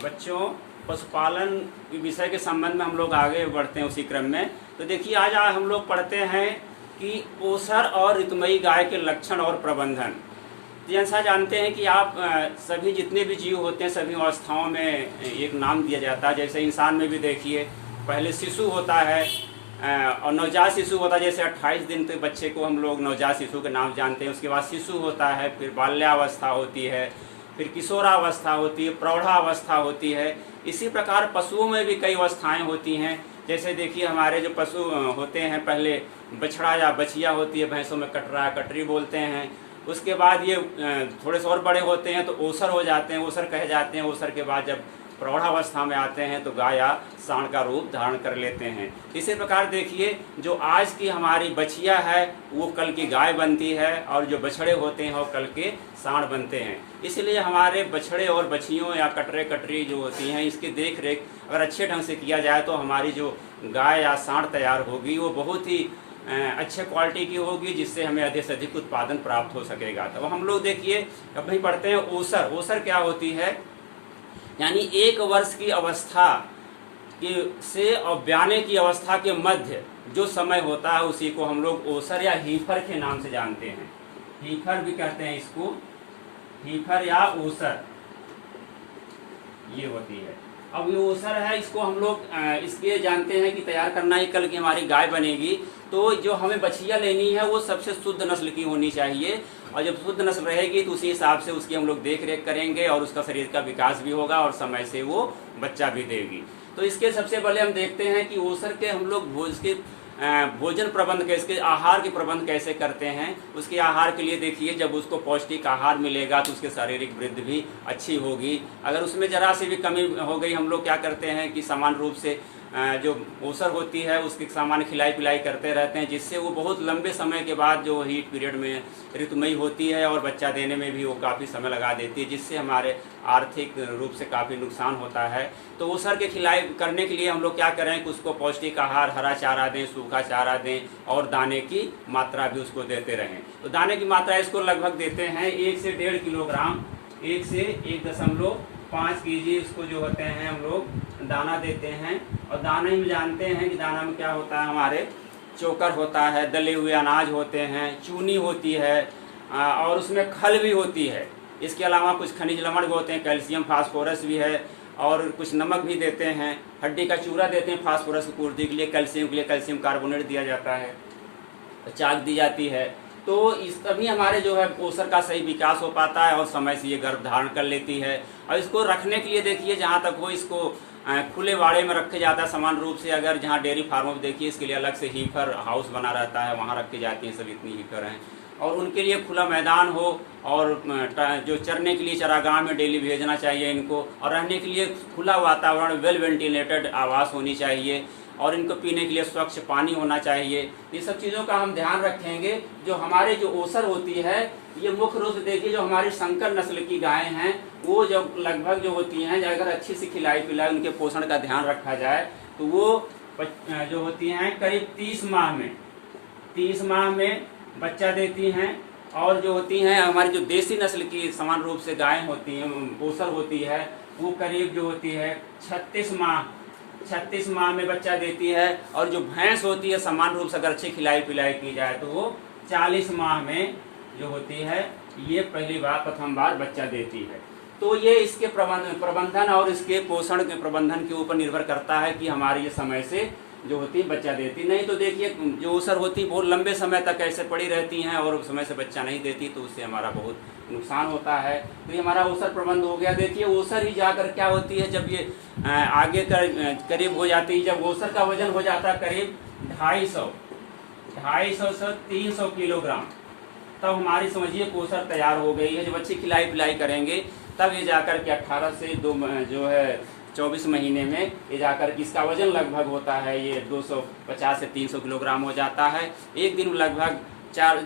बच्चों, पशुपालन के विषय के संबंध में हम लोग आगे बढ़ते हैं उसी क्रम में। तो देखिए, आज हम लोग पढ़ते हैं कि ओसर और ऋतुमयी गाय के लक्षण और प्रबंधन। जैसा जानते हैं कि आप सभी जितने भी जीव होते हैं सभी अवस्थाओं में एक नाम दिया जाता है। जैसे इंसान में भी देखिए, पहले शिशु होता है और नवजात शिशु होता है। जैसे 28 दिन के बच्चे को हम लोग नवजात शिशु के नाम जानते हैं। उसके बाद शिशु होता है, फिर बाल्यावस्था होती है, फिर किशोरावस्था होती है, प्रौढ़ावस्था होती है। इसी प्रकार पशुओं में भी कई अवस्थाएं होती हैं। जैसे देखिए, हमारे जो पशु होते हैं, पहले बछड़ा या बछिया होती है, भैंसों में कटरा कटरी बोलते हैं। उसके बाद ये थोड़े से और बड़े होते हैं तो ओसर हो जाते हैं, ओसर कहे जाते हैं। ओसर के बाद जब प्रौढ़ावस्था में आते हैं तो गाय या सांड का रूप धारण कर लेते हैं। इसी प्रकार देखिए, जो आज की हमारी बछिया है वो कल की गाय बनती है, और जो बछड़े होते हैं वो कल के सांड बनते हैं। इसलिए हमारे बछड़े और बछियों या कटरे कटरी जो होती हैं, इसकी देख रेख अगर अच्छे ढंग से किया जाए तो हमारी जो गाय या सांड तैयार होगी वो बहुत ही अच्छे क्वालिटी की होगी, जिससे हमें अधिक से अधिक उत्पादन प्राप्त हो सकेगा। तो हम लोग देखिए, अब वही पढ़ते हैं ओसर। ओसर क्या होती है? यानी 1 वर्ष की अवस्था से और ब्याने की अवस्था के मध्य जो समय होता है उसी को हम लोग ओसर या हीफर के नाम से जानते हैं। हीफर भी कहते हैं इसको, हीफर या ओसर ये होती है। अब ये ओसर है, इसको हम लोग इसलिए जानते हैं कि तैयार करना ही कल की हमारी गाय बनेगी। तो जो हमें बछिया लेनी है वो सबसे शुद्ध नस्ल की होनी चाहिए, और जब शुद्ध नस्ल रहेगी तो उसी हिसाब से उसकी हम लोग देख रेख करेंगे और उसका शरीर का विकास भी होगा और समय से वो बच्चा भी देगी। तो इसके सबसे पहले हम देखते हैं कि ओसर के हम लोग भोजन प्रबंध कैसे, आहार के प्रबंध कैसे करते हैं। उसके आहार के लिए देखिए, जब उसको पौष्टिक आहार मिलेगा तो उसके शारीरिक वृद्धि भी अच्छी होगी। अगर उसमें जरा सी भी कमी हो गई, हम लोग क्या करते हैं कि समान रूप से जो ओसर होती है उसकी सामान्य खिलाई पिलाई करते रहते हैं, जिससे वो बहुत लंबे समय के बाद जो हीट पीरियड में ऋतुमयी होती है और बच्चा देने में भी वो काफ़ी समय लगा देती है, जिससे हमारे आर्थिक रूप से काफ़ी नुकसान होता है। तो ओसर के खिलाई करने के लिए हम लोग क्या करें कि उसको पौष्टिक आहार, हरा चारा दें, सूखा चारा दें, और दाने की मात्रा भी उसको देते रहें। तो दाने की मात्रा इसको लगभग देते हैं 1 से 1.5 किलोग्राम, 1 से 1.5 केजी इसको जो होते हैं हम लोग दाना देते हैं। और दाने में जानते हैं कि दाना में क्या होता है, हमारे चोकर होता है, दले हुए अनाज होते हैं, चूनी होती है, और उसमें खल भी होती है। इसके अलावा कुछ खनिज लवण भी होते हैं, कैल्शियम फास्फोरस भी है, और कुछ नमक भी देते हैं। हड्डी का चूरा देते हैं फास्फोरस की पूर्ति के लिए, कैल्शियम के लिए कैल्शियम कार्बोनेट दिया जाता है, चाक दी जाती है। तो इस तभी हमारे जो है ओसर का सही विकास हो पाता है और समय से ये गर्भ धारण कर लेती है। और इसको रखने के लिए देखिए, जहाँ तक हो इसको खुले वाड़े में रखे जाता है समान रूप से। अगर जहाँ डेयरी फार्मों में देखिए, इसके लिए अलग से हीफर हाउस बना रहता है, वहाँ रखी जाती हैं, सब इतनी हीफर हैं। और उनके लिए खुला मैदान हो, और जो चरने के लिए चरागाह में डेली भेजना चाहिए इनको, और रहने के लिए खुला वातावरण, वेल वेंटिलेटेड आवास होनी चाहिए, और इनको पीने के लिए स्वच्छ पानी होना चाहिए। ये सब चीज़ों का हम ध्यान रखेंगे। जो हमारे जो ओसर होती है, ये मुख्य रूप से देखिए जो हमारी संकर नस्ल की गायें हैं, वो जब लगभग जो होती हैं, अगर अच्छी सी खिलाई पिलाई उनके पोषण का ध्यान रखा जाए तो वो जो होती हैं करीब 30 माह में बच्चा देती हैं। और जो होती हैं हमारी जो देसी नस्ल की समान रूप से गायें होती हैं, ओसर होती है, वो करीब जो होती है 36 माह में बच्चा देती है। और जो भैंस होती है समान रूप से अगर अच्छी खिलाई पिलाई की जाए तो वो 40 माह में जो होती है ये प्रथम बार बच्चा देती है। तो ये इसके प्रबंधन और इसके पोषण के प्रबंधन के ऊपर निर्भर करता है कि हमारी ये समय से जो होती है बच्चा देती। नहीं तो देखिए, जो ओसर होती है बहुत लंबे समय तक ऐसे पड़ी रहती हैं और समय से बच्चा नहीं देती, तो उससे हमारा बहुत नुकसान होता है। तो ये हमारा ओसर प्रबंध हो गया। देखिए, ओसर ही जाकर क्या होती है, जब ये आगे करीब हो जाती है, जब ओसर का वजन हो जाता है करीब 250 से 300 किलोग्राम, तब हमारी समझिए ओसर तैयार हो गई है। जब अच्छी खिलाई पिलाई करेंगे तब ये जाकर के 18 से 24 महीने में ये जाकर के इसका वजन लगभग होता है ये 250 से 300 किलोग्राम हो जाता है। एक दिन लगभग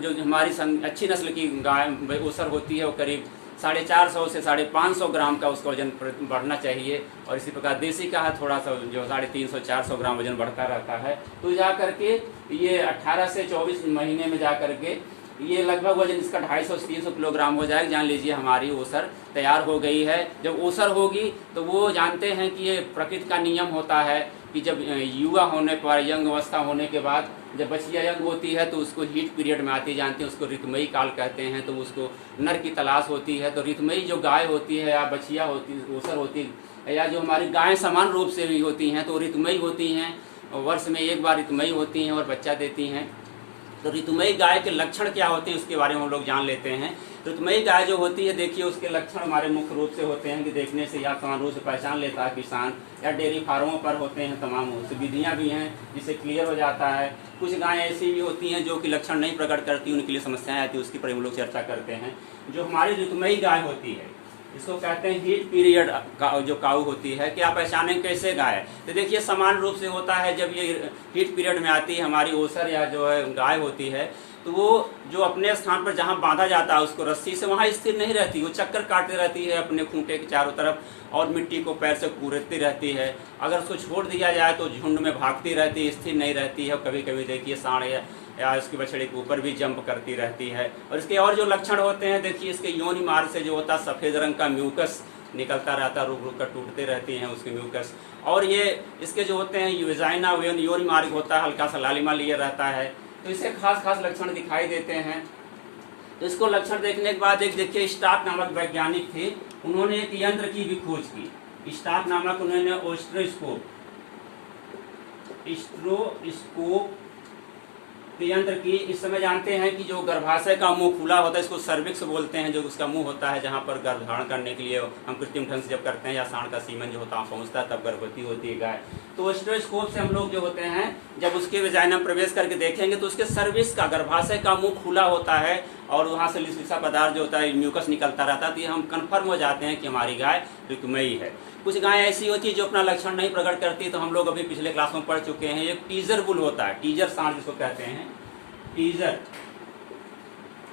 जो हमारी अच्छी नस्ल की गाय ओसर होती है वो करीब 450 से 550 ग्राम का उसका वजन बढ़ना चाहिए। और इसी प्रकार देसी का है थोड़ा सा जो 350-400 ग्राम वजन बढ़ता रहता है। तो जा करके ये 18 से 24 महीने में जा करके ये लगभग वजन इसका 250 से 300 किलोग्राम हो जाएगा। जान लीजिए हमारी ओसर तैयार हो गई है। जब ओसर होगी तो वो जानते हैं कि ये प्रकृति का नियम होता है कि जब युवा होने पर, यंग अवस्था होने के बाद जब बछिया यंग होती है तो उसको हीट पीरियड में आती जानते हैं, उसको ऋतुमयी काल कहते हैं। तो उसको नर की तलाश होती है। तो ऋतुमयी जो गाय होती है या बछिया होती, ओसर होती है, या जो हमारी गायें समान रूप से भी होती हैं तो ऋतुमयी होती हैं, वर्ष में एक बार ऋतुमयी होती हैं और बच्चा देती हैं। तो ऋतुमयी गाय के लक्षण क्या होते हैं उसके बारे में हम लोग जान लेते हैं। ऋतुमयी गाय जो होती है, देखिए उसके लक्षण हमारे मुख्य रूप से होते हैं कि देखने से या समान रूप से पहचान लेता है किसान, या डेयरी फार्मों पर होते हैं। तमाम विधियाँ भी हैं जिससे क्लियर हो जाता है। कुछ गायें ऐसी भी होती हैं जो कि लक्षण नहीं प्रकट करती, उनके लिए समस्याएं आती है, उसकी पर हम लोग चर्चा करते हैं। जो हमारी ऋतुमयी गाय होती है इसको कहते हैं हीट पीरियड का जो काऊ होती है। क्या पहचानें कैसे गाय? तो देखिए समान रूप से होता है। जब ये हीट पीरियड में आती है हमारी ओसर या जो है गाय होती है, तो वो जो अपने स्थान पर जहाँ बांधा जाता है उसको रस्सी से, वहाँ स्थिर नहीं रहती, वो चक्कर काटती रहती है अपने खूंटे के चारों तरफ और मिट्टी को पैर से कूदती रहती है। अगर उसको छोड़ दिया जाए तो झुंड में भागती रहती है, स्थिर नहीं रहती है। कभी कभी देखिए सांड या इसकी बछड़े के ऊपर भी जंप करती रहती है। और इसके और जो लक्षण होते हैं, देखिए इसके योनि मार्ग से जो होता है सफ़ेद रंग का म्यूकस निकलता रहता है, रुक रुक कर टूटते रहती हैं उसके म्यूकस। और ये इसके जो होते हैं वेजाइना योनि मार्ग होता है, हल्का सा लालिमा लिए रहता है। तो इससे खास खास लक्षण दिखाई देते हैं। तो इसको लक्षण देखने के बाद एक देखिए स्टार्क नामक वैज्ञानिक थे, उन्होंने एक यंत्र की भी खोज की। स्टार्क नामक उन्होंने ओस्ट्रोस्कोप यंत्र की। इस समय जानते हैं कि जो गर्भाशय का मुंह खुला होता है इसको सर्विक्स बोलते हैं, जो उसका मुंह होता है जहां पर गर्भ धारण करने के लिए हम कृत्रिम ढंग से जब करते हैं या सांड का सीमन जो होता है पहुंचता है तब गर्भवती होती है गाय। तो ओस्ट्रोस्कोप से हम लोग जो होते हैं जब उसके वेजाइना में प्रवेश करके देखेंगे तो उसके सर्विक्स का, गर्भाशय का मुंह खुला होता है और वहाँ से लिसलिसा पदार्थ जो होता है म्यूकस निकलता रहता है। तो ये हम कन्फर्म हो जाते हैं कि हमारी गाय ऋतुमयी है। कुछ गायें ऐसी होती है जो अपना लक्षण नहीं प्रकट करती, तो हम लोग अभी पिछले क्लास में पढ़ चुके हैं। एक टीजर बुल होता है, टीजर सांड जिसको कहते हैं,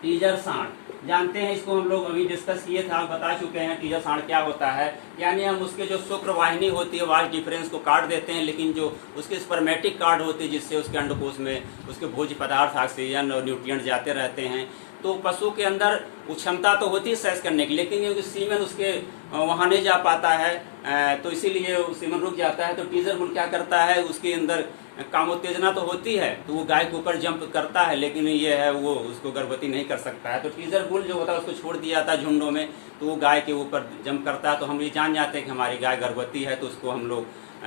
टीजर सांड जानते हैं, इसको हम लोग अभी डिस्कस किए थे, आप बता चुके हैं टीजर सांड क्या होता है। यानी हम उसके जो शुक्र वाहिनी होती है वाश डिफरेंस को काट देते हैं, लेकिन जो उसके स्पर्मेटिक कार्ड होती है जिससे उसके अंडकोश में उसके भोज्य पदार्थ ऑक्सीजन और न्यूट्रिएंट जाते रहते हैं। तो पशु के अंदर वो क्षमता तो होती है सेक्स करने की, लेकिन क्योंकि सीमन उसके वहाँ नहीं जा पाता है तो इसीलिए सीमन रुक जाता है। तो टीजर बुल क्या करता है, उसके अंदर कामोत्तेजना तो होती है तो वो गाय के ऊपर जंप करता है, लेकिन ये है वो उसको गर्भवती नहीं कर सकता है। तो टीजर बुल जो होता है उसको छोड़ दिया जाता है झुंडों में, तो वो गाय के ऊपर जंप करता है। तो हम ये जान जाते हैं कि हमारी गाय गर्भवती है, तो उसको हम लोग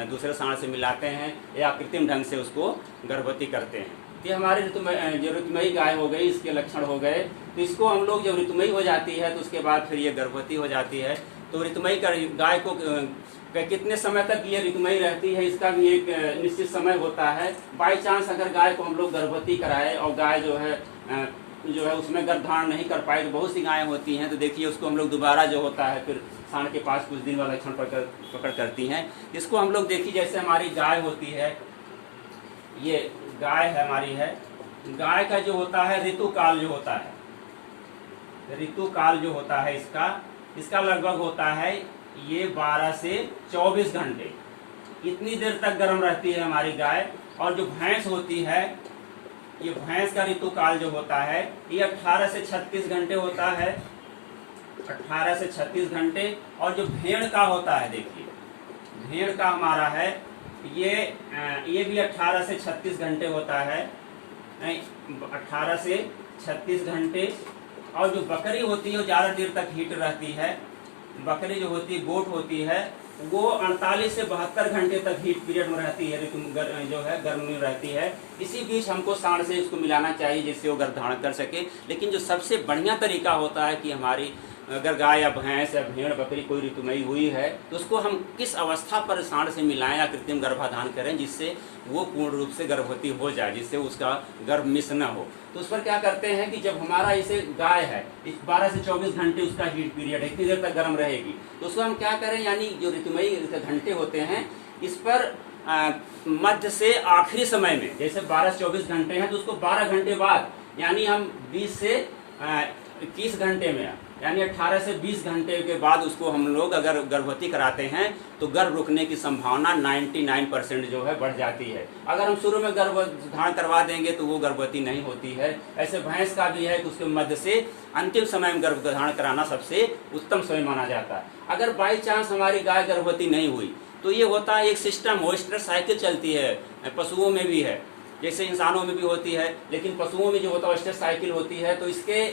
दूसरे सांड से मिलाते हैं या कृत्रिम ढंग से उसको गर्भवती करते हैं। ये हमारी जो ऋतुमयी गाय हो गई, इसके लक्षण हो गए। तो इसको हम लोग जब ऋतुमयी हो जाती है तो उसके बाद फिर ये गर्भवती हो जाती है। तो ऋतुमयी गाय को कितने समय तक ये ऋतुमयी रहती है इसका भी एक निश्चित समय होता है। बाई चांस अगर गाय को हम लोग गर्भवती कराए और गाय जो है उसमें गर्भधारण नहीं कर पाए, तो बहुत सी गायें होती हैं, तो देखिए उसको हम लोग दोबारा जो होता है फिर सांड के पास कुछ दिन वाला लक्षण पकड़ करती हैं। इसको हम लोग देखिए जैसे हमारी गाय होती है, ये गाय है हमारी है, गाय का जो होता है ऋतुकाल जो होता है, ऋतुकाल जो होता है इसका लगभग होता है ये 12 से 24 घंटे, इतनी देर तक गर्म रहती है हमारी गाय। और जो भैंस होती है, ये भैंस का ऋतुकाल जो होता है ये 18 से 36 घंटे होता है, 18 से 36 घंटे। और जो भेड़ का होता है, देखिए भेड़ का हमारा है ये भी 18 से 36 घंटे होता है, 18 से 36 घंटे। और जो बकरी होती है वो ज़्यादा देर तक हीट रहती है। बकरी जो होती है, गोट होती है, वो 48 से 72 घंटे तक हीट पीरियड में रहती है, जो है गर्म में रहती है। इसी बीच हमको सांड से इसको मिलाना चाहिए जिससे वो गर्भधारण कर सके। लेकिन जो सबसे बढ़िया तरीका होता है कि हमारी अगर गाय या भैंस या भेड़ बकरी कोई ऋतुमयी हुई है तो उसको हम किस अवस्था पर सांड से मिलाएं या कृत्रिम गर्भाधान करें जिससे वो पूर्ण रूप से गर्भवती हो जाए, जिससे उसका गर्भ मिस न हो। तो उस पर क्या करते हैं कि जब हमारा इसे गाय है, इस 12 से 24 घंटे उसका हीट पीरियड है, इतनी देर तक गर्म रहेगी, तो उसको हम क्या करें, यानी जो ऋतुमयी घंटे होते हैं इस पर मध्य से आखिरी समय में, जैसे 12 से 24 घंटे हैं तो उसको 12 घंटे बाद, यानी हम 20 से 21 घंटे में यानी 18 से 20 घंटे के बाद उसको हम लोग अगर गर्भवती कराते हैं तो गर्भ रुकने की संभावना 99% जो है बढ़ जाती है। अगर हम शुरू में गर्भधारण करवा देंगे तो वो गर्भवती नहीं होती है। ऐसे भैंस का भी है कि उसके मध्य से अंतिम समय में गर्भधारण कराना सबसे उत्तम समय माना जाता है। अगर बाई चांस हमारी गाय गर्भवती नहीं हुई तो ये होता है एक सिस्टम, होस्टर साइकिल चलती है, पशुओं में भी है जैसे इंसानों में भी होती है, लेकिन पशुओं में जो होता है होस्टर साइकिल होती है। तो इसके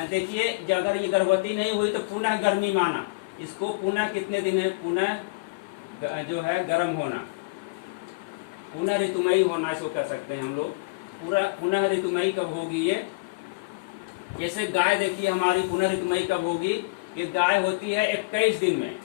देखिए अगर ये गर्भवती नहीं हुई तो पुनः गर्मी माना, इसको पुनः कितने दिन है, पुनः जो है गर्म होना, पुनः ऋतुमयी होना इसको कह सकते हैं हम लोग। पूरा पुनः ऋतुमयी कब होगी ये, जैसे गाय देखिए हमारी पुनः ऋतुमयी कब होगी, ये गाय होती है 21 दिन में,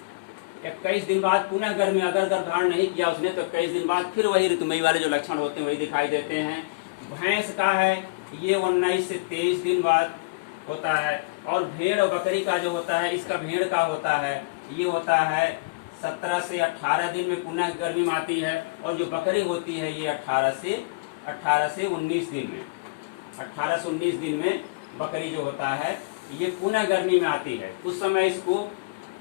21 दिन बाद पुनः गर्मी, अगर गर्भधारण नहीं किया उसने तो 21 दिन बाद फिर वही ऋतुमयी वाले जो लक्षण होते हैं वही दिखाई देते हैं। भैंस का है ये 19 से 23 दिन बाद होता है, और भेड़ और बकरी का जो होता है, इसका भेड़ का होता है ये होता है 17 से 18 दिन में पुनः गर्मी आती है, और जो बकरी होती है ये 18 से 19 दिन में, 18 से 19 दिन में बकरी जो होता है ये पुनः गर्मी में आती है। उस समय इसको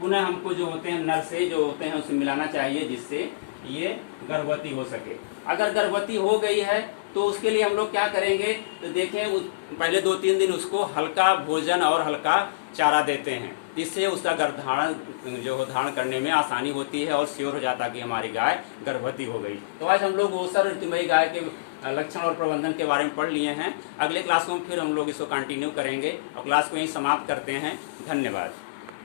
पुनः हमको जो होते हैं नर से जो होते हैं उसे मिलाना चाहिए जिससे ये गर्भवती हो सके। अगर गर्भवती हो गई है तो उसके लिए हम लोग क्या करेंगे, तो देखें पहले 2-3 दिन उसको हल्का भोजन और हल्का चारा देते हैं, जिससे उसका गर्भधारण जो धारण करने में आसानी होती है और श्योर हो जाता है कि हमारी गाय गर्भवती हो गई। तो आज हम लोग ओसर ऋतुमयी गाय के लक्षण और प्रबंधन के बारे में पढ़ लिए हैं। अगले क्लास में फिर हम लोग इसको कंटिन्यू करेंगे और क्लास को यहीं समाप्त करते हैं। धन्यवाद।